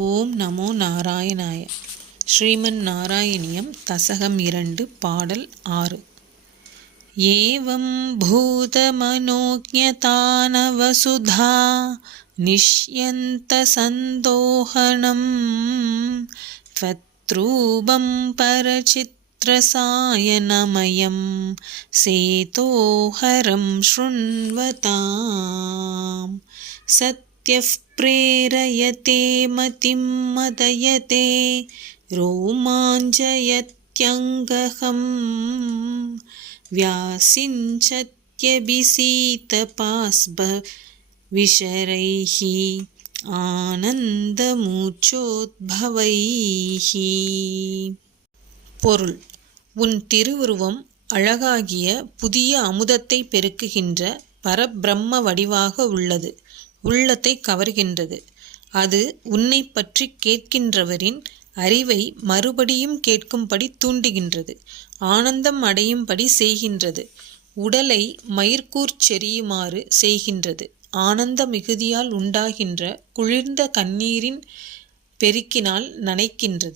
ஓம் நமோ நாராயணாய. ஸ்ரீமன் நாராயணியம் தசகம் 2 பாடல் 6. ஏவம் பூதமனோஜ்ஞதானவசுதா நிஷ்யந்த சந்தோஹணம் த்வத்ரூபம் பரசித்ரசாயனமயம் சேதோஹரம் ஸ்ருண்வதாம். சத்யஃ प्रेरयते मतिं मदयते रोमाञ्चयत्यङ्गहं व्यासिञ्चत्यभिसीतपास्भविशरैः ஆனந்தமூச்சோத்பவைः. பொருள்: உன் திருவுருவம் அழகாகிய புதிய அமுதத்தை பெருக்குகின்ற பரபிரம்ம வடிவாக உள்ளது. உள்ளத்தை கவர்கின்றது. அது உன்னை பற்றி கேட்கின்றவரின் அறிவை மறுபடியும் கேட்கும்படி தூண்டுகின்றது. ஆனந்தம் அடையும்படி செய்கின்றது. உடலை மயிர்கூர்ச்செறியுமாறு செய்கின்றது. ஆனந்த மிகுதியால் உண்டாகின்ற குளிர்ந்த கண்ணீரின் பெருக்கினால் நனைக்கின்றது.